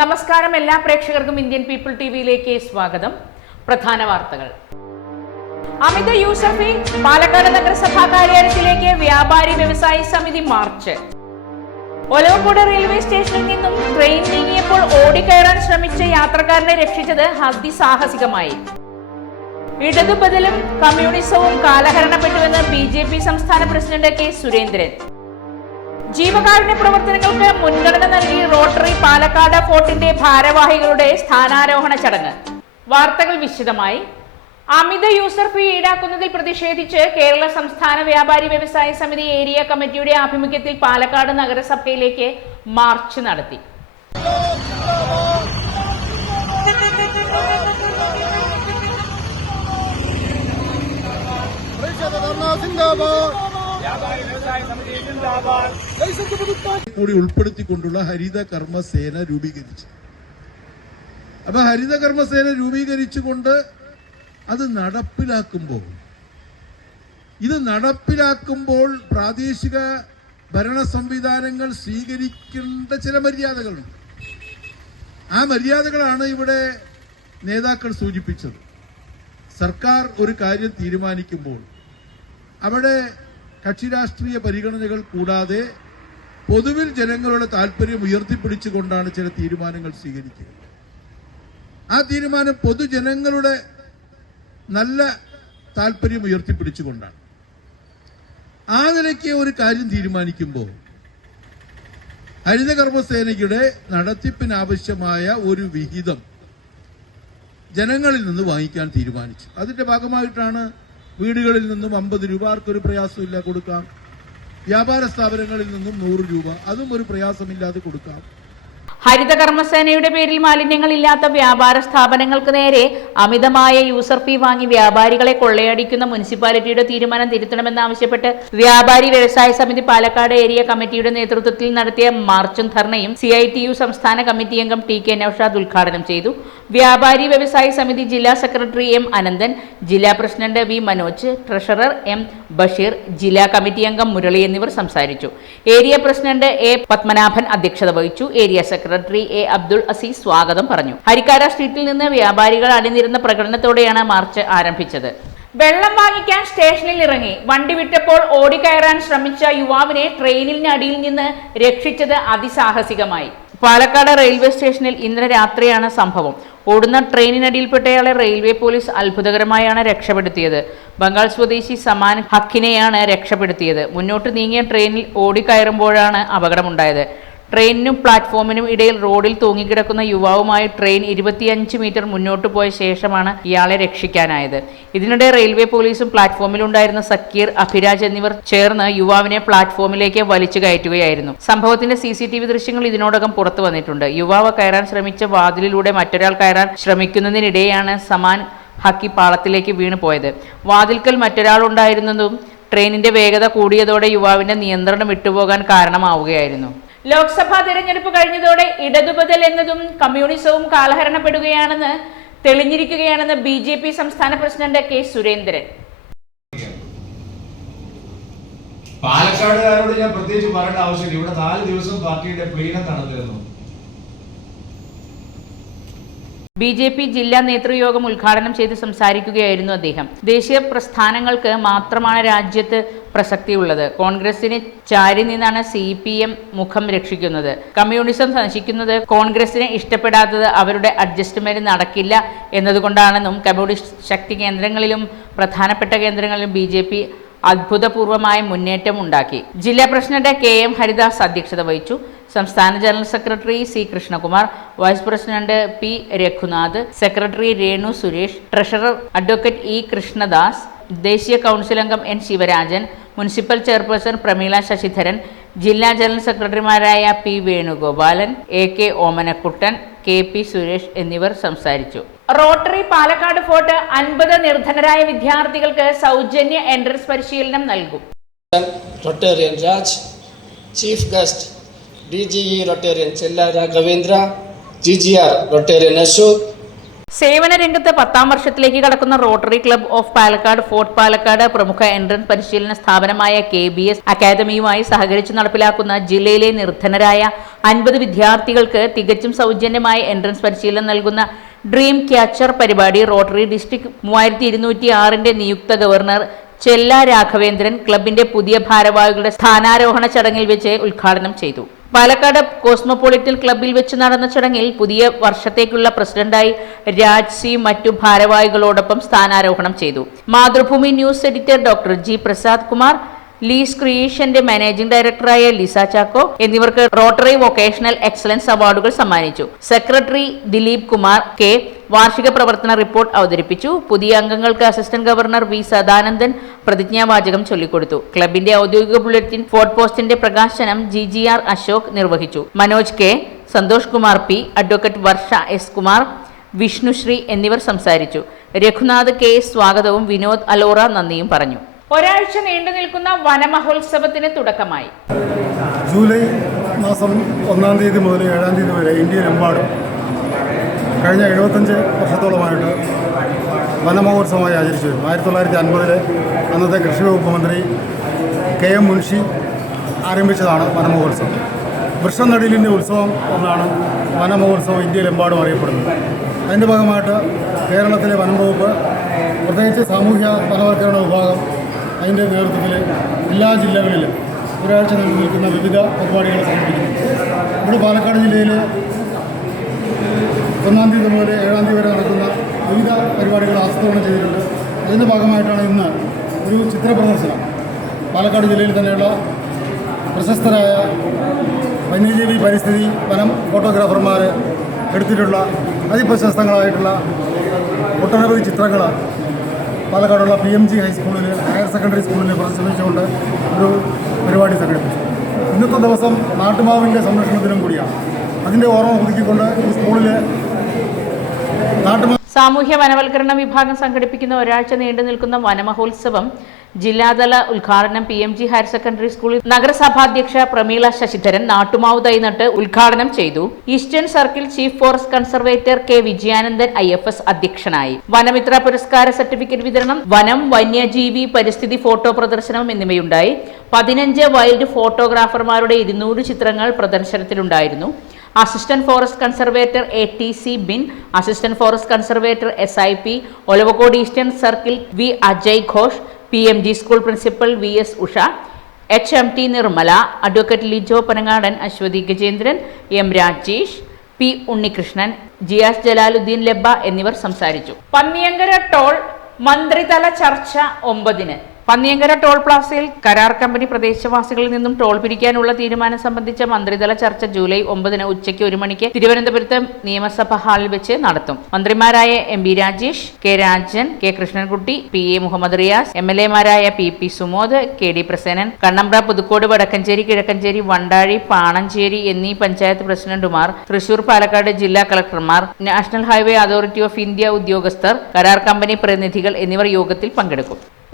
നമസ്കാരം എല്ലാ പ്രേക്ഷകർക്കും ഇന്ത്യൻ പീപ്പിൾ ടി വിയിലേക്ക് സ്വാഗതം. പ്രധാന വാർത്തകൾ. അമിത യൂസഫി പാലക്കാട് നഗരസഭാ കാര്യാലയത്തിലേക്ക് വ്യാപാരി വ്യവസായി സമിതി മാർച്ച്. ഒലവക്കോട് റെയിൽവേ സ്റ്റേഷനിൽ നിന്നും ട്രെയിൻ നീങ്ങിയപ്പോൾ ഓടിക്കയറാൻ ശ്രമിച്ച യാത്രക്കാരനെ രക്ഷിച്ചത് അതിസാഹസികമായി ഇടതുബദലും കമ്മ്യൂണിസവും കാലഹരണപ്പെട്ടുവെന്ന് ബി ജെ പി സംസ്ഥാന പ്രസിഡന്റ് കെ സുരേന്ദ്രൻ. ജീവകാരുണ്യ പ്രവർത്തനങ്ങൾക്ക് മുൻഗണന നൽകി റോട്ടറി പാലക്കാട് ഫോർട്ടിന്റെ ഭാരവാഹികളുടെ സ്ഥാനാരോഹണ ചടങ്ങ്. വാർത്തകൾ വിശദമായി. അമിത യൂസർ ഫീ ഈടാക്കുന്നതിൽ പ്രതിഷേധിച്ച് കേരള സംസ്ഥാന വ്യാപാരി വ്യവസായ സമിതി ഏരിയ കമ്മിറ്റിയുടെ ആഭിമുഖ്യത്തിൽ പാലക്കാട് നഗരസഭയിലേക്ക് മാർച്ച് നടത്തി. കൂടി ഉൾപ്പെടുത്തിക്കൊണ്ടുള്ള ഹരിത കർമ്മസേന രൂപീകരിച്ചു. അപ്പൊ ഹരിത കർമ്മസേന രൂപീകരിച്ചുകൊണ്ട് അത് നടപ്പിലാക്കുമ്പോൾ ഇത് നടപ്പിലാക്കുമ്പോൾ പ്രാദേശിക ഭരണ സംവിധാനങ്ങൾ സ്വീകരിക്കേണ്ട ചില മര്യാദകളുണ്ട്. ആ മര്യാദകളാണ് ഇവിടെ നേതാക്കൾ സൂചിപ്പിച്ചത്. സർക്കാർ ഒരു കാര്യം തീരുമാനിക്കുമ്പോൾ അവിടെ കക്ഷി രാഷ്ട്രീയ പരിഗണനകൾ കൂടാതെ പൊതുവിൽ ജനങ്ങളുടെ താല്പര്യം ഉയർത്തിപ്പിടിച്ചുകൊണ്ടാണ് ചില തീരുമാനങ്ങൾ സ്വീകരിക്കുക ആ തീരുമാനം പൊതുജനങ്ങളുടെ നല്ല താല്പര്യം ഉയർത്തിപ്പിടിച്ചുകൊണ്ടാണ്. ആ നിലയ്ക്ക് ഒരു കാര്യം തീരുമാനിക്കുമ്പോൾ ഹരിതകർമ്മസേനയുടെ നടത്തിപ്പിനാവശ്യമായ ഒരു വിഹിതം ജനങ്ങളിൽ നിന്ന് വാങ്ങിക്കാൻ തീരുമാനിച്ചു. അതിന്റെ ഭാഗമായിട്ടാണ് വീടുകളിൽ നിന്നും അമ്പത് രൂപ ആർക്കൊരു പ്രയാസമില്ല കൊടുക്കാം. വ്യാപാര സ്ഥാപനങ്ങളിൽ നിന്നും നൂറ് രൂപ. അതും ഒരു പ്രയാസമില്ലാതെ കൊടുക്കാം. ഹരിത കർമ്മസേനയുടെ പേരിൽ മാലിന്യങ്ങൾ ഇല്ലാത്ത വ്യാപാര സ്ഥാപനങ്ങൾക്ക് നേരെ അമിതമായ യൂസർ ഫീ വാങ്ങി വ്യാപാരികളെ കൊള്ളയടിക്കുന്ന മുനിസിപ്പാലിറ്റിയുടെ തീരുമാനം തിരുത്തണമെന്നാവശ്യപ്പെട്ട് വ്യാപാരി വ്യവസായ സമിതി പാലക്കാട് ഏരിയ കമ്മിറ്റിയുടെ നേതൃത്വത്തിൽ നടത്തിയ മാർച്ചും ധർണയും സി സംസ്ഥാന കമ്മിറ്റി അംഗം ടി കെ നൌഷാദ് ഉദ്ഘാടനം ചെയ്തു. വ്യാപാരി വ്യവസായ സമിതി ജില്ലാ സെക്രട്ടറി എം അനന്തൻ ജില്ലാ president V Manoj treasurer M Basheer ജില്ലാ കമ്മിറ്റി അംഗം മുരളി എന്നിവർ സംസാരിച്ചു. ഏരിയ പ്രസിഡന്റ് എ പത്മനാഭൻ അധ്യക്ഷത വഹിച്ചു. Area secretary A Abdul Azeez സ്വാഗതം പറഞ്ഞു. ഹരിക്കാര സ്ട്രീറ്റിൽ നിന്ന് വ്യാപാരികൾ അണിനിരുന്ന പ്രകടനത്തോടെയാണ് മാർച്ച് ആരംഭിച്ചത്. വെള്ളം വാങ്ങിക്കാൻ സ്റ്റേഷനിൽ ഇറങ്ങി. വണ്ടി വിട്ടപ്പോൾ ഓടിക്കയറാൻ ശ്രമിച്ച യുവാവിനെ ട്രെയിനിനടിയിൽ നിന്ന് രക്ഷിച്ചത് അതിസാഹസികമായി. പാലക്കാട് റെയിൽവേ സ്റ്റേഷനിൽ ഇന്നലെ രാത്രിയാണ് സംഭവം. ഓടുന്ന ട്രെയിനിനടിയിൽപ്പെട്ടയാളെ റെയിൽവേ പോലീസ് അത്ഭുതകരമായാണ് രക്ഷപ്പെടുത്തിയത്. ബംഗാൾ സ്വദേശി സമാൻ ഹക്കിനെയാണ് രക്ഷപ്പെടുത്തിയത്. മുന്നോട്ട് നീങ്ങിയ ട്രെയിനിൽ ഓടിക്കയറുമ്പോഴാണ് അപകടമുണ്ടായത്. ട്രെയിനിനും പ്ലാറ്റ്ഫോമിനും ഇടയിൽ റോഡിൽ തൂങ്ങിക്കിടക്കുന്ന യുവാവുമായി ട്രെയിൻ ഇരുപത്തിയഞ്ച് മീറ്റർ മുന്നോട്ട് പോയ ശേഷമാണ് ഇയാളെ രക്ഷിക്കാനായത്. ഇതിനിടെ റെയിൽവേ പോലീസും പ്ലാറ്റ്ഫോമിലുണ്ടായിരുന്ന സക്കീർ അഭിരാജ് എന്നിവർ ചേർന്ന് യുവാവിനെ പ്ലാറ്റ്ഫോമിലേക്ക് വലിച്ചു കയറ്റുകയായിരുന്നു. സംഭവത്തിന്റെ സി സി ടി വി ദൃശ്യങ്ങൾ ഇതിനോടകം പുറത്തു വന്നിട്ടുണ്ട്. യുവാവ് കയറാൻ ശ്രമിച്ച വാതിലിലൂടെ മറ്റൊരാൾ കയറാൻ ശ്രമിക്കുന്നതിനിടെയാണ് സമാൻ ഹക്കി പാളത്തിലേക്ക് വീണു പോയത്. വാതിൽക്കൽ മറ്റൊരാളുണ്ടായിരുന്നതും ട്രെയിനിന്റെ വേഗത കൂടിയതോടെ യുവാവിന്റെ നിയന്ത്രണം വിട്ടുപോകാൻ കാരണമാവുകയായിരുന്നു. ലോക്സഭാ തിരഞ്ഞെടുപ്പ് കഴിഞ്ഞതോടെ ഇടതുബദൽ എന്നതും കമ്മ്യൂണിസവും കാലഹരണപ്പെടുകയാണെന്ന് തെളിഞ്ഞിരിക്കുകയാണെന്ന് ബി ജെ പി സംസ്ഥാന പ്രസിഡന്റ് കെ സുരേന്ദ്രൻ. പാലക്കാടുകാരോട് ഞാൻ പ്രത്യേകിച്ച് പറയേണ്ട ആവശ്യമില്ല. ഇവിടെ നാല് ദിവസം പാർട്ടിയുടെ പ്ലീനം നടന്നിരുന്നു. ബി ജെ പി ജില്ലാ നേതൃയോഗം ഉദ്ഘാടനം ചെയ്ത് സംസാരിക്കുകയായിരുന്നു അദ്ദേഹം. ദേശീയ പ്രസ്ഥാനങ്ങൾക്ക് മാത്രമാണ് രാജ്യത്ത് പ്രസക്തിയുള്ളത്. കോൺഗ്രസിന് ചാരി നിന്നാണ് സി പി എം മുഖം രക്ഷിക്കുന്നത്. കമ്മ്യൂണിസം നശിക്കുന്നത് കോൺഗ്രസിനെ ഇഷ്ടപ്പെടാത്തത് അവരുടെ അഡ്ജസ്റ്റ്മെന്റ് നടക്കില്ല എന്നതുകൊണ്ടാണെന്നും കമ്മ്യൂണിസ്റ്റ് ശക്തി കേന്ദ്രങ്ങളിലും പ്രധാനപ്പെട്ട കേന്ദ്രങ്ങളിലും ബി ജെ പി അത്ഭുതപൂർവമായ മുന്നേറ്റം ഉണ്ടാക്കി ജില്ലാ പ്രസിഡന്റ് കെ എം ഹരിദാസ് അധ്യക്ഷത വഹിച്ചു. സംസ്ഥാന general secretary C Krishnakumar vice president P Raghunath secretary Renu Suresh treasurer advocate E Krishnadas ദേശീയ കൗൺസിൽ അംഗം N Sivarajan municipal chairperson Prameela Sasidharan ജില്ലാ ജനറൽ സെക്രട്ടറിമാരായ P Venugopalan A K Omanakuttan K P Suresh എന്നിവർ സംസാരിച്ചു. Rotary Palakkad fort അൻപത് നിർധനരായ വിദ്യാർത്ഥികൾക്ക് സൗജന്യ എൻട്രൻസ് പരിശീലനം നൽകും. Rotarian G E Rotarian DGE Rotarian G G R Rotarian Ashok. സേവന രംഗത്ത് പത്താം വർഷത്തിലേക്ക് കടക്കുന്ന Rotary club of Palakkad fort Palakkad പ്രമുഖ എൻട്രൻസ് പരിശീലന സ്ഥാപനമായ കെ ബി എസ് അക്കാദമിയുമായി സഹകരിച്ച് നടപ്പിലാക്കുന്ന ജില്ലയിലെ നിർധനരായ അൻപത് വിദ്യാർത്ഥികൾക്ക് തികച്ചും സൗജന്യമായ എൻട്രൻസ് പരിശീലനം നൽകുന്ന ഡ്രീം ക്യാച്ചർ പരിപാടി റോട്ടറി ഡിസ്ട്രിക്ട് മൂവായിരത്തി ഇരുന്നൂറ്റി ആറിന്റെ നിയുക്ത ഗവർണർ ചെല്ല രാഘവേന്ദ്രൻ ക്ലബിന്റെ പുതിയ ഭാരവാഹികളുടെ സ്ഥാനാരോഹണ ചടങ്ങിൽ വെച്ച് ഉദ്ഘാടനം ചെയ്തു. പാലക്കാട് കോസ്മോപൊളിറ്റൻ ക്ലബിൽ വെച്ച് നടന്ന ചടങ്ങിൽ പുതിയ വർഷത്തേക്കുള്ള പ്രസിഡന്റായി രാജ് സി മറ്റു ഭാരവാഹികളോടൊപ്പം സ്ഥാനാരോഹണം ചെയ്തു. Mathrubhumi news editor doctor G Prasad Kumar Lees ക്രിയേഷന്റെ managing ഡയറക്ടറായ ലിസ ചാക്കോ എന്നിവർക്ക് റോട്ടറി വൊക്കേഷണൽ എക്സലൻസ് അവാർഡുകൾ സമ്മാനിച്ചു. Secretary Dileep Kumar K. വാർഷിക പ്രവർത്തന റിപ്പോർട്ട് അവതരിപ്പിച്ചു. പുതിയ അംഗങ്ങൾക്ക് അസിസ്റ്റന്റ് ഗവർണർ വി. സദാനന്ദൻ പ്രതിജ്ഞാവാചകം ചൊല്ലിക്കൊടുത്തു. ക്ലബിന്റെ ഔദ്യോഗിക ബുള്ളറ്റിൻ ഫോർട്ട് പോസ്റ്റിന്റെ പ്രകാശനം ജി. ജി. ആർ. അശോക് നിർവഹിച്ചു. Manoj K. Santhosh Kumar P. Advocate Varsha S. Kumar Vishnusree എന്നിവർ സംസാരിച്ചു. രഘുനാഥ് കെ. സ്വാഗതവും വിനോദ് അലോറ നന്ദിയും പറഞ്ഞു. ഒരാഴ്ച നീണ്ടു നിൽക്കുന്ന വനമഹോത്സവത്തിന് തുടക്കമായി. ജൂലൈ മാസം ഒന്നാം തീയതി മുതൽ ഏഴാം തീയതി വരെ ഇന്ത്യയിലെമ്പാടും കഴിഞ്ഞ എഴുപത്തഞ്ച് വർഷത്തോളമായിട്ട് വനമഹോത്സവമായി ആചരിച്ചു വരും ആയിരത്തി തൊള്ളായിരത്തി അൻപതിലെ അന്നത്തെ കൃഷി വകുപ്പ് മന്ത്രി കെ എം മുൻഷി ആരംഭിച്ചതാണ് വനമഹോത്സവം. വൃക്ഷനടിലിന്റെ ഉത്സവം എന്നാണ് വനമഹോത്സവം ഇന്ത്യയിലെമ്പാടും അറിയപ്പെടുന്നത്. അതിന്റെ ഭാഗമായിട്ട് കേരളത്തിലെ വനം വകുപ്പ് പ്രത്യേകിച്ച് സാമൂഹ്യ വനവൽക്കരണ വിഭാഗം അതിന്റെ നേതൃത്വത്തിൽ എല്ലാ ജില്ലകളിലും ഒരാഴ്ച നീണ്ടു നിൽക്കുന്ന വിവിധ പരിപാടികൾ സംഘടിപ്പിക്കുന്നു. ഇവിടെ പാലക്കാട് ജില്ലയിൽ ഒന്നാം തീയതി മുതൽ ഏഴാം തീയതി വരെ നടക്കുന്ന വിവിധ പരിപാടികൾ ആസൂത്രണം ചെയ്തിട്ടുണ്ട്. അതിന്റെ ഭാഗമായിട്ടാണ് ഇന്ന് ഒരു ചിത്ര പ്രദർശനം. പാലക്കാട് ജില്ലയിൽ തന്നെയുള്ള പ്രശസ്തരായ വന്യജീവി പരിസ്ഥിതി വനം ഫോട്ടോഗ്രാഫർമാർ എടുത്തിട്ടുള്ള അതിപ്രശസ്തങ്ങളായിട്ടുള്ള ഒട്ടനവധി ചിത്രങ്ങൾ പാലക്കാടുള്ള പി എം ജി ഹൈസ്കൂളിൽ ഹയർ സെക്കൻഡറി സ്കൂളിൽ പ്രസംഗിച്ചുകൊണ്ട് ഒരു പരിപാടി സംഘടിപ്പിച്ചു. ഇന്നത്തെ ദിവസം നാട്ടുമാവിന്റെ സംരക്ഷണത്തിനും കൂടിയാണ്. അതിന്റെ ഓർമ്മ പുതുക്കിക്കൊണ്ട് ഈ സ്കൂളിൽ സാമൂഹ്യ വനവൽക്കരണ വിഭാഗം സംഘടിപ്പിക്കുന്ന ഒരാഴ്ച നീണ്ടു നിൽക്കുന്ന വനമഹോത്സവം ജില്ലാതല ഉദ്ഘാടനം P M G higher secondary സ്കൂളിൽ നഗരസഭാധ്യക്ഷ പ്രമീള ശശിധരൻ നാട്ടുമാവ് തൈനട്ട് ഉദ്ഘാടനം ചെയ്തു. Eastern circle chief forest conservator K Vijayanandan I F S അധ്യക്ഷനായി. വനമിത്ര പുരസ്കാര സർട്ടിഫിക്കറ്റ് വിതരണം വനം വന്യജീവി പരിസ്ഥിതി ഫോട്ടോ പ്രദർശനം എന്നിവയുണ്ടായി. പതിനഞ്ച് വൈൽഡ് ഫോട്ടോഗ്രാഫർമാരുടെ ഇരുന്നൂറ് ചിത്രങ്ങൾ പ്രദർശനത്തിലുണ്ടായിരുന്നു. Assistant forest conservator A T C Bin assistant forest conservator S I P Olavakkode eastern circle V Ajay Ghosh P M G school principal V S Usha H M T Nirmala advocate Lijo Panangadan Aswathy Gajendran M Rajesh P Unnikrishnan Jiyas Jalaluddin Labba എന്നിവർ സംസാരിച്ചു. Panniyankara toll മന്ത്രിതല ചർച്ച ഒമ്പതിന്. Panniyankara toll പ്ലാസയിൽ കരാർ company പ്രദേശവാസികളിൽ നിന്നും toll പിരിക്കാനുള്ള തീരുമാനം സംബന്ധിച്ച മന്ത്രിതല ചർച്ച ജൂലൈ ഒമ്പതിന് ഉച്ചയ്ക്ക് ഒരു മണിക്ക് തിരുവനന്തപുരത്ത് നിയമസഭാ ഹാളിൽ വെച്ച് നടത്തും. മന്ത്രിമാരായ M B Rajesh K Rajan K Krishnankutty P A Muhammad Riyas M L എമാരായ P P Sumod K D Prasenan Kannambra Puthukkode Vadakkancherry Kizhakkancherry Vandazhi Panancherry എന്നീ പഞ്ചായത്ത് പ്രസിഡന്റുമാർ തൃശൂർ പാലക്കാട് ജില്ലാ കളക്ടർമാർ national highway authority of India ഉദ്യോഗസ്ഥർ കരാർ കമ്പനി പ്രതിനിധികൾ എന്നിവർ യോഗത്തിൽ പങ്കെടുക്കും.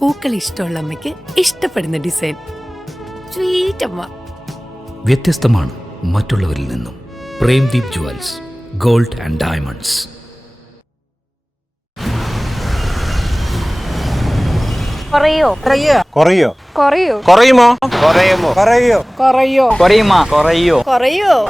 പൂക്കൾ ഇഷ്ടമുള്ള അമ്മയ്ക്ക് ഇഷ്ടപ്പെടുന്ന ഡിസൈൻ. സ്വീറ്റ് അമ്മ. വ്യത്യസ്തമാണ് മറ്റുള്ളവരിൽ നിന്നും. Premdeep jewels gold and diamonds. കുറയോ? കുറയോ? കുറയോ? കുറയുമോ? കുറയുമോ? കുറയോ? കുറയോ? കുറയുമോ? കുറയോ? കുറയോ?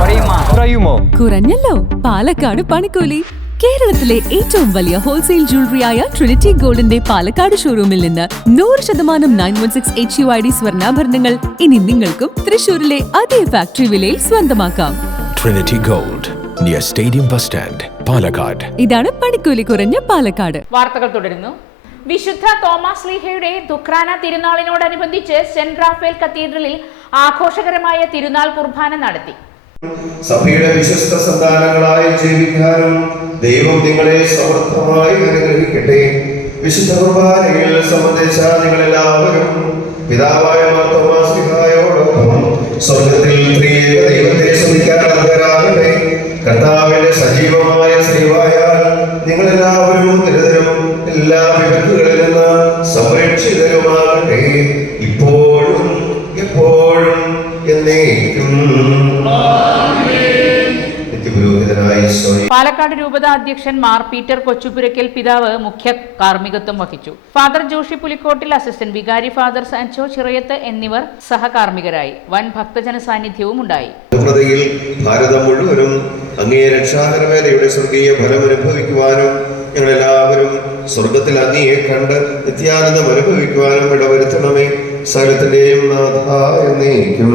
കുറയുമോ കുറയുമോ? കുറഞ്ഞല്ലോ? പാലക്കാട് പണിക്കൂലി. കേരളത്തിലെ ഏറ്റവും വലിയ ഹോൾസെയിൽ ജ്വല്ലറിയായ ട്രിനിറ്റി ഗോൾഡിന്റെ പാലക്കാട് ഷോറൂമിൽ നിന്ന് നൂറ് ശതമാനം nine one six H U I D സ്വർണാഭരണങ്ങൾ ഇനി നിങ്ങൾക്കും തൃശൂരിലെ അതേ ഫാക്ടറി വിലയിൽ സ്വന്തമാക്കാം. Trinity gold near stadium bus stand Palakkad ഇതാണ് പണിക്കൂലി കുറഞ്ഞ പാലക്കാട്. വാർത്തകൾ തുടരുന്നു. വിശുദ്ധ തോമസ് ലീഹയുടെ ദുക്രാന തിരുനാളിനോടനുബന്ധിച്ച് സെന്റ് റാഫേൽ കത്തീഡ്രലിൽ ആഘോഷകരമായ തിരുനാൾ കുർബാന നടത്തി. സഭയുടെ വിശ്വസ്ത സന്താനങ്ങളായി ജീവിക്കാനും ദൈവം നിങ്ങളെ സമർത്ഥമായി അനുഗ്രഹിക്കട്ടെ. വിശുദ്ധ കുർബാനയിൽ സംബന്ധിച്ച നിങ്ങളെല്ലാവരും പിതാവായ മാർത്തോമാസ്ലിഹായോടൊപ്പം സ്വർഗത്തിൽ ദൈവത്തെ പാലക്കാട് രൂപത അധ്യക്ഷൻ മാർ പീറ്റർ കൊച്ചുപുരയ്ക്കൽ പിതാവ് മുഖ്യ കാർമ്മികത്വം വഹിച്ചു. ഫാദർ ജോഷി പുലിക്കോട്ടിൽ അസിസ്റ്റന്റ് വികാരി ഫാദർ സാൻചോ ചിറയത്ത് എന്നിവർ സഹകാർമ്മികരായി. വൻ ഭക്തജന സാന്നിധ്യവും ഉണ്ടായി ഭാരതം മുഴുവനും അങ്ങേ രക്ഷാകരവേലയുടെ സ്വർഗീയ ഫലം അനുഭവിക്കുവാനും ഞങ്ങളെല്ലാവരും സ്വർഗത്തിൽ അങ്ങയെ കണ്ട് നിത്യാനന്ദം അനുഭവിക്കുവാനും ഇടവരുത്തണമേ. സകലത്തിന്റെയും നാഥ എന്നേക്കും.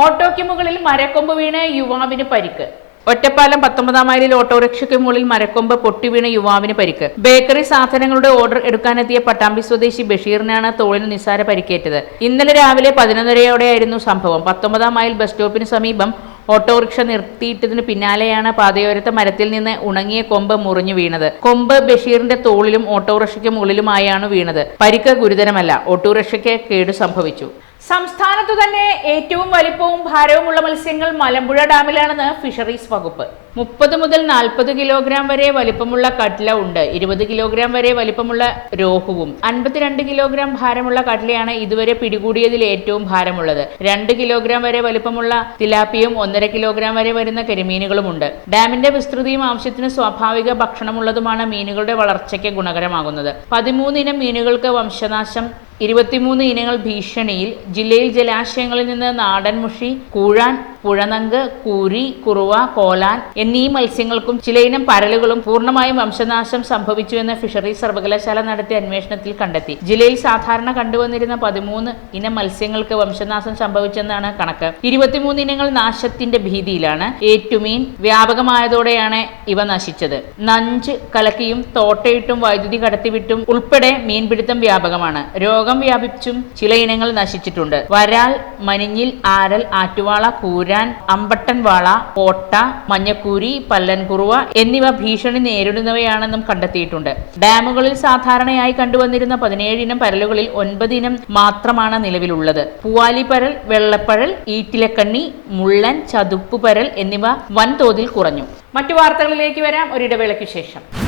ഓട്ടോയ്ക്ക് മുകളിൽ മരക്കൊമ്പ് വീണ് യുവാവിന് പരിക്ക്. ഒറ്റപ്പാലം പത്തൊമ്പതാം മൈലിൽ ഓട്ടോറിക്ഷയ്ക്ക് മുകളിൽ മരക്കൊമ്പ് പൊട്ടി പൊട്ടിവീണ യുവാവിന് പരിക്ക്. ബേക്കറി സാധനങ്ങളുടെ ഓർഡർ എടുക്കാനെത്തിയ പട്ടാമ്പി സ്വദേശി ബഷീറിനാണ് തോളിന് നിസാര പരിക്കേറ്റത്. ഇന്നലെ രാവിലെ പതിനൊന്നരയോടെയായിരുന്നു സംഭവം. പത്തൊമ്പതാം മൈൽ ബസ് സ്റ്റോപ്പിന് സമീപം ഓട്ടോറിക്ഷ നിർത്തിയിട്ടതിന് പിന്നാലെയാണ് പാതയോരത്തെ മരത്തിൽ നിന്ന് ഉണങ്ങിയ കൊമ്പ് മുറിഞ്ഞു വീണത്. കൊമ്പ് ബഷീറിന്റെ തോളിലും ഓട്ടോറിക്ഷയ്ക്ക് മുകളിലുമായാണ് വീണത്. പരിക്ക് ഗുരുതരമല്ല. ഓട്ടോറിക്ഷയ്ക്ക് കേടു സംഭവിച്ചു. സംസ്ഥാനത്തു തന്നെ ഏറ്റവും വലിപ്പവും ഭാരവുമുള്ള മത്സ്യങ്ങൾ മലമ്പുഴ ഡാമിലാണെന്ന് ഫിഷറീസ് വകുപ്പ്. മുപ്പത് മുതൽ നാൽപ്പത് കിലോഗ്രാം വരെ വലിപ്പമുള്ള കട്ല ഉണ്ട്. ഇരുപത് കിലോഗ്രാം വരെ വലിപ്പമുള്ള രോഹുവും അൻപത്തിരണ്ട് കിലോഗ്രാം ഭാരമുള്ള കട്ലയാണ് ഇതുവരെ പിടികൂടിയതിൽ ഏറ്റവും ഭാരമുള്ളത്. രണ്ട് കിലോഗ്രാം വരെ വലിപ്പമുള്ള തിലാപ്പിയും ഒന്നര കിലോഗ്രാം വരെ വരുന്ന കരിമീനുകളുമുണ്ട്. ഡാമിന്റെ വിസ്തൃതിയും ആവശ്യത്തിന് സ്വാഭാവിക ഭക്ഷണമുള്ളതുമാണ് മീനുകളുടെ വളർച്ചയ്ക്ക് ഗുണകരമാകുന്നത്. പതിമൂന്നിനം മീനുകൾക്ക് വംശനാശം ഇരുപത്തിമൂന്ന് ഇനങ്ങൾ ഭീഷണിയിൽ. ജില്ലയിൽ ജലാശയങ്ങളിൽ നിന്ന് നാടൻമുഷി കൂഴാൻ പുഴനങ്ക് കൂരി കുറുവ കോലാൻ എന്നീ മത്സ്യങ്ങൾക്കും ചിലയിനം പരലുകളും പൂർണമായും വംശനാശം സംഭവിച്ചുവെന്ന് ഫിഷറീസ് സർവകലാശാല നടത്തിയ അന്വേഷണത്തിൽ കണ്ടെത്തി. ജില്ലയിൽ സാധാരണ കണ്ടുവന്നിരുന്ന പതിമൂന്ന് ഇനം മത്സ്യങ്ങൾക്ക് വംശനാശം സംഭവിച്ചെന്നാണ് കണക്ക്. ഇരുപത്തിമൂന്ന് ഇനങ്ങൾ നാശത്തിന്റെ ഭീതിയിലാണ്. ഏറ്റുമീൻ വ്യാപകമായതോടെയാണ് ഇവ നശിച്ചത്. നഞ്ച് കലക്കിയും തോട്ടയിട്ടും വൈദ്യുതി കടത്തിവിട്ടും ഉൾപ്പെടെ മീൻപിടുത്തം വ്യാപകമാണ്. രോഗം വ്യാപിച്ചും ചില ഇനങ്ങൾ നശിച്ചിട്ടുണ്ട്. വരാൽ മനിഞ്ഞിൽ ആരൽ ആറ്റുവാള കൂരാൻ അമ്പട്ടൻവാള വാള കോട്ട മഞ്ഞക്കൂരി പല്ലൻകുറുവ എന്നിവ ഭീഷണി നേരിടുന്നവയാണെന്നും കണ്ടെത്തിയിട്ടുണ്ട്. ഡാമുകളിൽ സാധാരണയായി കണ്ടുവന്നിരുന്ന പതിനേഴ് ഇനം പരലുകളിൽ ഒൻപത് ഇനം മാത്രമാണ് നിലവിലുള്ളത്. പൂവാലി പരൽ വെള്ളപ്പഴൽ ഈട്ടിലക്കണ്ണി മുള്ളൻ ചതുപ്പ് പരൽ എന്നിവ വൻതോതിൽ കുറഞ്ഞു. മറ്റു വാർത്തകളിലേക്ക് വരാം. ഒരിടവേളയ്ക്ക് ശേഷം.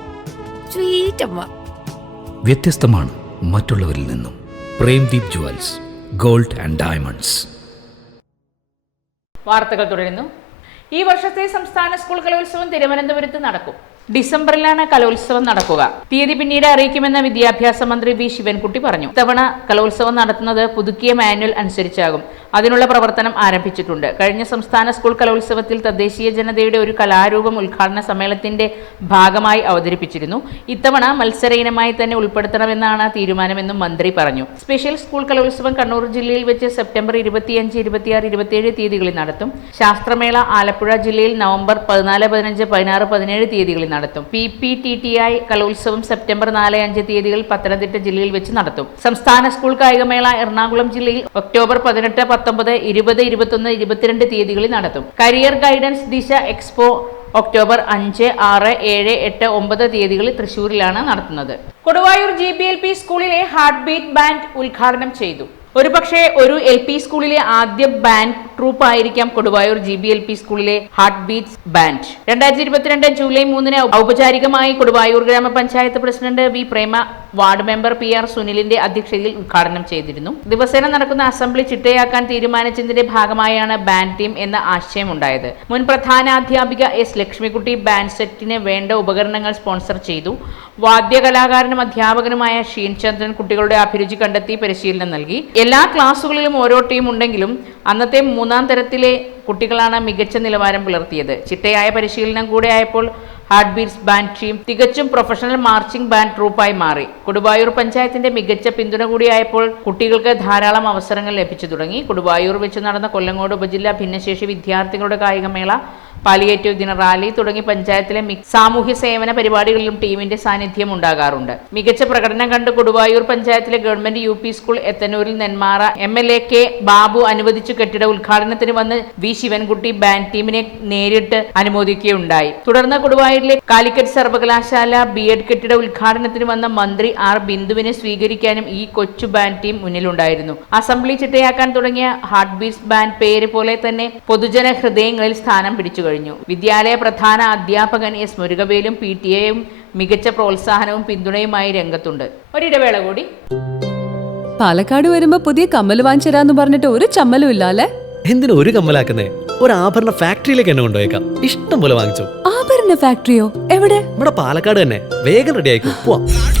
സ്വീറ്റ് അമ്മ വ്യത്യസ്തമാണ് മറ്റുള്ളവരിൽ നിന്നും. Premdeep jewels gold and diamonds. വാർത്തകൾ തുടരുന്നു. ഈ വർഷത്തെ സംസ്ഥാന സ്കൂൾ കലോത്സവം തിരുവനന്തപുരത്ത് നടക്കും. ഡിസംബറിലാണ് കലോത്സവം നടക്കുക. തീയതി പിന്നീട് അറിയിക്കുമെന്ന് വിദ്യാഭ്യാസ മന്ത്രി വി. ശിവൻകുട്ടി പറഞ്ഞു. ഇത്തവണ കലോത്സവം നടത്തുന്നത് പുതുക്കിയ മാനുവൽ അനുസരിച്ചാകും. അതിനുള്ള പ്രവർത്തനം ആരംഭിച്ചിട്ടുണ്ട്. കഴിഞ്ഞ സംസ്ഥാന സ്കൂൾ കലോത്സവത്തിൽ തദ്ദേശീയ ജനതയുടെ ഒരു കലാരൂപം ഉദ്ഘാടന സമ്മേളനത്തിന്റെ ഭാഗമായി അവതരിപ്പിച്ചിരുന്നു. ഇത്തവണ മത്സര ഇനമായി തന്നെ ഉൾപ്പെടുത്തണമെന്നാണ് തീരുമാനമെന്നും മന്ത്രി പറഞ്ഞു. സ്പെഷ്യൽ സ്കൂൾ കലോത്സവം കണ്ണൂർ ജില്ലയിൽ വെച്ച് സെപ്റ്റംബർ ഇരുപത്തിയഞ്ച് ഇരുപത്തിയാറ് ഇരുപത്തിയേഴ് തീയതികളിൽ നടത്തും. ശാസ്ത്രമേള ആലപ്പുഴ ജില്ലയിൽ നവംബർ പതിനാല് പതിനഞ്ച് പതിനാറ് പതിനേഴ് തീയതികളിൽ നടത്തും. P P T T I കലോത്സവം സെപ്റ്റംബർ നാല് അഞ്ച് തീയതികളിൽ പത്തനംതിട്ട ജില്ലയിൽ വെച്ച് നടത്തും. സംസ്ഥാന സ്കൂൾ കായികമേള എറണാകുളം ജില്ലയിൽ ഒക്ടോബർ പതിനെട്ട് പത്തൊമ്പത് ഇരുപത് ഇരുപത്തൊന്ന് ഇരുപത്തിരണ്ട് തീയതികളിൽ നടത്തും. Career guidance Disha expo October അഞ്ച് ആറ് ഏഴ് എട്ട് ഒമ്പത് തീയതികളിൽ തൃശൂരിലാണ് നടത്തുന്നത്. Koduvayur G B L P സ്കൂളിലെ ഹാർട്ട് ബീറ്റ് ബാൻഡ് ഉദ്ഘാടനം ചെയ്തു. ഒരുപക്ഷെ ഒരു എൽ പി സ്കൂളിലെ ആദ്യ ബാൻഡ് ട്രൂപ്പ് ആയിരിക്കാം Koduvayur G B L P സ്കൂളിലെ ഹാർട്ട് ബീറ്റ്സ് ബാൻഡ് രണ്ടായിരത്തി ഇരുപത്തിരണ്ട് ജൂലൈ മൂന്നിന് ഔപചാരികമായി കൊടുവായൂർ ഗ്രാമപഞ്ചായത്ത് president V Prema ward member P R സുനിലിന്റെ അധ്യക്ഷതയിൽ ഉദ്ഘാടനം ചെയ്തിരുന്നു. ദിവസേന നടക്കുന്ന അസംബ്ലി ചിട്ടയാക്കാൻ തീരുമാനിച്ചതിന്റെ ഭാഗമായാണ് ബാൻഡ് ടീം എന്ന ആശയം ഉണ്ടായത് മുൻ പ്രധാനാധ്യാപിക എസ് ലക്ഷ്മിക്കുട്ടി ബാൻഡ് സെറ്റിന് വേണ്ട ഉപകരണങ്ങൾ സ്പോൺസർ ചെയ്തു. വാദ്യകലാകാരനും അധ്യാപകനുമായ ഷീൻ ചന്ദ്രൻ കുട്ടികളുടെ അഭിരുചി കണ്ടെത്തി പരിശീലനം നൽകി. എല്ലാ ക്ലാസ്സുകളിലും ഓരോ ടീം ഉണ്ടെങ്കിലും അന്നത്തെ മൂന്നാം തരത്തിലെ കുട്ടികളാണ് മികച്ച നിലവാരം പുലർത്തിയത്. ചിട്ടയായ പരിശീലനം കൂടെ ആയപ്പോൾ ഹാർട്ട് ബീറ്റ്സ് ബാൻഡ് ടീം തികച്ചും പ്രൊഫഷണൽ മാർച്ചിംഗ് ബാൻഡ് ട്രൂപ്പായി മാറി. കൊടുവായൂർ പഞ്ചായത്തിന്റെ മികച്ച പിന്തുണ കൂടിയായപ്പോൾ കുട്ടികൾക്ക് ധാരാളം അവസരങ്ങൾ ലഭിച്ചു തുടങ്ങി. കൊടുവായൂർ വെച്ച് നടന്ന കൊല്ലങ്ങോട് ഉപജില്ല ഭിന്നശേഷി വിദ്യാർത്ഥികളുടെ കായികമേള പാലിയേറ്റീവ് ദിന റാലി തുടങ്ങി പഞ്ചായത്തിലെ സാമൂഹ്യ സേവന പരിപാടികളിലും ടീമിന്റെ സാന്നിധ്യം ഉണ്ടാകാറുണ്ട്. മികച്ച പ്രകടനം കണ്ട് കൊടുവായൂർ പഞ്ചായത്തിലെ government U school എത്തനൂരിൽ Nenmara M L A K Babu അനുവദിച്ചു കെട്ടിട ഉദ്ഘാടനത്തിന് വന്ന് വി ശിവൻകുട്ടി ബാൻഡ് ടീമിനെ നേരിട്ട് അനുമോദിക്കുകയുണ്ടായി. തുടർന്ന് കൊടുവായൂരിലെ കാലിക്കറ്റ് സർവകലാശാല ബി എഡ് കെട്ടിട ഉദ്ഘാടനത്തിന് വന്ന മന്ത്രി ആർ ബിന്ദുവിനെ സ്വീകരിക്കാനും ഈ കൊച്ചു ബാൻഡ് ടീം മുന്നിലുണ്ടായിരുന്നു. അസംബ്ലി ചിട്ടയാക്കാൻ തുടങ്ങിയ ഹാർട്ട് ബീറ്റ്സ് ബാൻഡ് പേര് പോലെ തന്നെ പൊതുജന ഹൃദയങ്ങളിൽ സ്ഥാനം പിടിച്ചു കഴിഞ്ഞു. വിദ്യാലയ പ്രധാന അധ്യാപകൻ എസ് മുരുകവേലും പി ടി എയും മികച്ച പ്രോത്സാഹനവും പിന്തുണയുമായി രംഗത്തുണ്ട്. ഒരിടവേള കൂടി. പാലക്കാട് വരുമ്പോ പുതിയ കമ്മൽ വാങ്ങിച്ചു പറഞ്ഞിട്ട് ഒരു ചമ്മലും ഇല്ല അല്ലേ എന്തിനാ ഒരു കമ്മലാക്കുന്നേ? ഒരു ആഭരണ ഫാക്ടറിയിലേക്ക് എന്നെ കൊണ്ടുപോയേക്കാം. ഇഷ്ടം പോലെ വാങ്ങിച്ചു. ആഭരണ ഫാക്ടറിയോ? എവിടെ? ഇവിടെ പാലക്കാട് തന്നെ. വേഗം റെഡി ആയിക്കോ. പോവാം.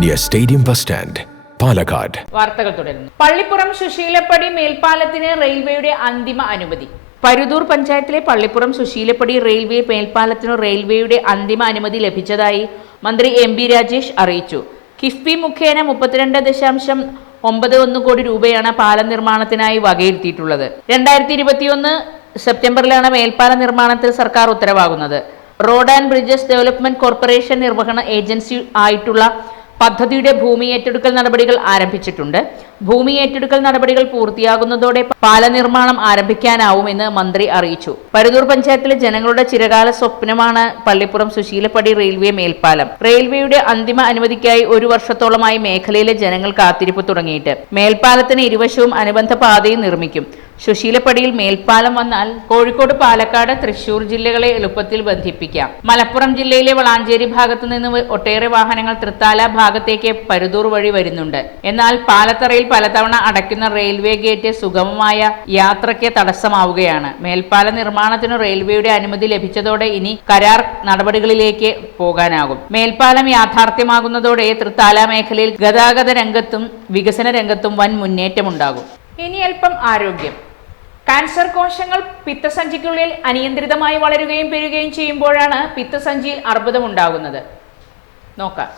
stadium bus stand Palakkad വാർത്തകൾ തുടരുന്നു. പള്ളിപ്പുറം സുശീലപ്പടി മേൽപ്പാലത്തിന് റെയിൽവേയുടെ അന്തിമ അനുമതി. പരുതൂർ പഞ്ചായത്തിലെ പള്ളിപ്പുറം സുശീലപ്പടി റെയിൽവേ മേൽപ്പാലത്തിനു റെയിൽവേയുടെ അന്തിമ അനുമതി ലഭിച്ചതായി മന്ത്രി എം ബി രാജേഷ് അറിയിച്ചു. കിഫ്ബി മുഖേന മുപ്പത്തിരണ്ട് ദശാംശം ഒമ്പത് ഒന്ന് കോടി രൂപയാണ് പാലം നിർമ്മാണത്തിനായി വകയിരുത്തിയിട്ടുള്ളത്. രണ്ടായിരത്തി ഇരുപത്തിയൊന്ന് സെപ്റ്റംബറിലാണ് മേൽപ്പാല നിർമ്മാണത്തിൽ സർക്കാർ ഉത്തരവാകുന്നത്. Road and bridges development corporation നിർവഹണ ഏജൻസി ആയിട്ടുള്ള പദ്ധതിയുടെ ഭൂമി ഏറ്റെടുക്കൽ നടപടികൾ ആരംഭിച്ചിട്ടുണ്ട്. ഭൂമി ഏറ്റെടുക്കൽ നടപടികൾ പൂർത്തിയാകുന്നതോടെ പാല നിർമ്മാണം ആരംഭിക്കാനാവുമെന്ന് മന്ത്രി അറിയിച്ചു. പരുതൂർ പഞ്ചായത്തിലെ ജനങ്ങളുടെ ചിരകാല സ്വപ്നമാണ് പള്ളിപ്പുറം സുശീലപ്പടി റെയിൽവേ മേൽപ്പാലം. റെയിൽവേയുടെ അന്തിമ അനുമതിക്കായി ഒരു വർഷത്തോളമായി മേഖലയിലെ ജനങ്ങൾ കാത്തിരിപ്പ് തുടങ്ങിയിട്ട്. മേൽപ്പാലത്തിന് ഇരുവശവും അനുബന്ധ പാതയും നിർമ്മിക്കും. സുശീലപ്പടിയിൽ മേൽപ്പാലം വന്നാൽ കോഴിക്കോട് പാലക്കാട് തൃശൂർ ജില്ലകളെ എളുപ്പത്തിൽ ബന്ധിപ്പിക്കാം. മലപ്പുറം ജില്ലയിലെ വളാഞ്ചേരി ഭാഗത്തു നിന്ന് ഒട്ടേറെ വാഹനങ്ങൾ തൃത്താല ഭാഗത്തേക്ക് പരുതൂർ വഴി വരുന്നുണ്ട്. എന്നാൽ പാലത്തറയിൽ പലതവണ അടയ്ക്കുന്ന റെയിൽവേ ഗേറ്റ് സുഗമമായ യാത്രയ്ക്ക് തടസ്സമാവുകയാണ്. മേൽപ്പാല നിർമ്മാണത്തിനു റെയിൽവേയുടെ അനുമതി ലഭിച്ചതോടെ ഇനി കരാർ നടപടികളിലേക്ക് പോകാനാകും. മേൽപ്പാലം യാഥാർത്ഥ്യമാകുന്നതോടെ തൃത്താല മേഖലയിൽ ഗതാഗത രംഗത്തും വികസന രംഗത്തും വൻ മുന്നേറ്റമുണ്ടാകും. ഇനി അല്പം ആരോഗ്യം. കാൻസർ കോശങ്ങൾ പിത്തസഞ്ചിക്കുള്ളിൽ അനിയന്ത്രിതമായി വളരുകയും പെരുകയും ചെയ്യുമ്പോഴാണ് പിത്തസഞ്ചിയിൽ അർബുദം ഉണ്ടാകുന്നത് നോക്കാം.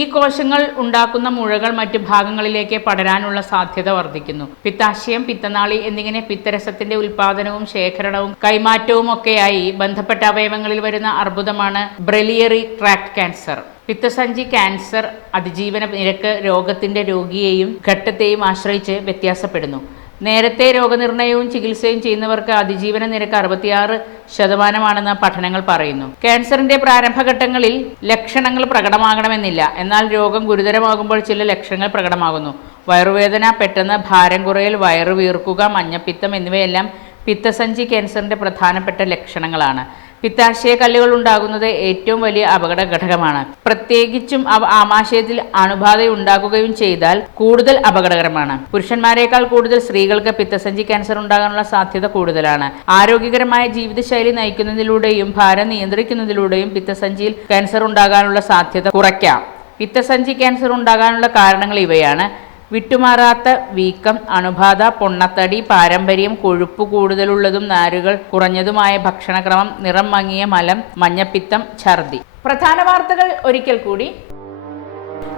ഈ കോശങ്ങൾ ഉണ്ടാക്കുന്ന മുഴകൾ മറ്റ് ഭാഗങ്ങളിലേക്ക് പടരാനുള്ള സാധ്യത വർദ്ധിക്കുന്നു. പിത്താശയം പിത്തനാളി എന്നിങ്ങനെ പിത്തരസത്തിന്റെ ഉൽപാദനവും ശേഖരണവും കൈമാറ്റവും ഒക്കെയായി ബന്ധപ്പെട്ട അവയവങ്ങളിൽ വരുന്ന അർബുദമാണ് ബ്രലിയറി ട്രാക്ട് ക്യാൻസർ പിത്തസഞ്ചി ക്യാൻസർ അതിജീവന നിരക്ക് രോഗത്തിന്റെ രോഗിയെയും ഘട്ടത്തെയും ആശ്രയിച്ച് വ്യത്യാസപ്പെടുന്നു. നേരത്തെ രോഗനിർണയവും ചികിത്സയും ചെയ്യുന്നവർക്ക് അതിജീവന നിരക്ക് അറുപത്തിയാറ് ശതമാനമാണെന്ന് പഠനങ്ങൾ പറയുന്നു. ക്യാൻസറിന്റെ പ്രാരംഭഘട്ടങ്ങളിൽ ലക്ഷണങ്ങൾ പ്രകടമാകണമെന്നില്ല. എന്നാൽ രോഗം ഗുരുതരമാകുമ്പോൾ ചില ലക്ഷണങ്ങൾ പ്രകടമാകുന്നു. വയറുവേദന പെട്ടെന്ന് ഭാരം കുറയൽ വയറു വീർക്കുക മഞ്ഞപ്പിത്തം എന്നിവയെല്ലാം പിത്തസഞ്ചി ക്യാൻസറിന്റെ പ്രധാനപ്പെട്ട ലക്ഷണങ്ങളാണ്. പിത്താശയ കല്ലുകൾ ഉണ്ടാകുന്നത് ഏറ്റവും വലിയ അപകട ഘടകമാണ് പ്രത്യേകിച്ചും അവ ആമാശയത്തിൽ അണുബാധ ഉണ്ടാക്കുകയും ചെയ്താൽ കൂടുതൽ അപകടകരമാണ്. പുരുഷന്മാരെക്കാൾ കൂടുതൽ സ്ത്രീകൾക്ക് പിത്തസഞ്ചി ക്യാൻസർ ഉണ്ടാകാനുള്ള സാധ്യത കൂടുതലാണ്. ആരോഗ്യകരമായ ജീവിതശൈലി നയിക്കുന്നതിലൂടെയും ഭാരം നിയന്ത്രിക്കുന്നതിലൂടെയും പിത്തസഞ്ചിയിൽ ക്യാൻസർ ഉണ്ടാകാനുള്ള സാധ്യത കുറയ്ക്കാം. പിത്തസഞ്ചി ക്യാൻസർ ഉണ്ടാകാനുള്ള കാരണങ്ങൾ ഇവയാണ്. വിട്ടുമാറാത്ത വീക്കം അണുബാധ പൊണ്ണത്തടി പാരമ്പര്യം കൊഴുപ്പ് കൂടുതലുള്ളതും നാരുകൾ കുറഞ്ഞതുമായ ഭക്ഷണക്രമം നിറം മങ്ങിയ മലം മഞ്ഞപ്പിത്തം ഛർദി. പ്രധാന വാർത്തകൾ ഒരിക്കൽ കൂടി.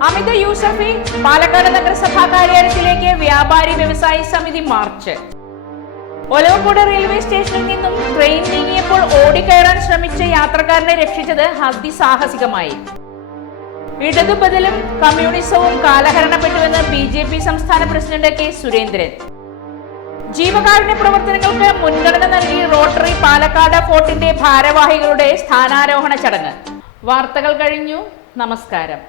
അമിത യൂസഫി പാലക്കാട് നഗരസഭാ കാര്യാലയത്തിലേക്ക് വ്യാപാരി വ്യവസായി സമിതി മാർച്ച്. ഒലവക്കോട് റെയിൽവേ സ്റ്റേഷനിൽ നിന്നും ട്രെയിൻ നീങ്ങിയപ്പോൾ ഓടിക്കയറാൻ ശ്രമിച്ച യാത്രക്കാരനെ രക്ഷിച്ചത് അതിസാഹസികമായി ബദലും കമ്മ്യൂണിസവും കാലഹരണപ്പെട്ടുവെന്ന് ബി ജെ പി സംസ്ഥാന പ്രസിഡന്റ് കെ സുരേന്ദ്രൻ. ജീവകാരുണ്യ പ്രവർത്തനങ്ങൾക്ക് മുൻഗണന നൽകി റോട്ടറി പാലക്കാട് ഫോർട്ടിന്റെ ഭാരവാഹികളുടെ സ്ഥാനാരോഹണ ചടങ്ങ്. വാർത്തകൾ കഴിഞ്ഞു. നമസ്കാരം.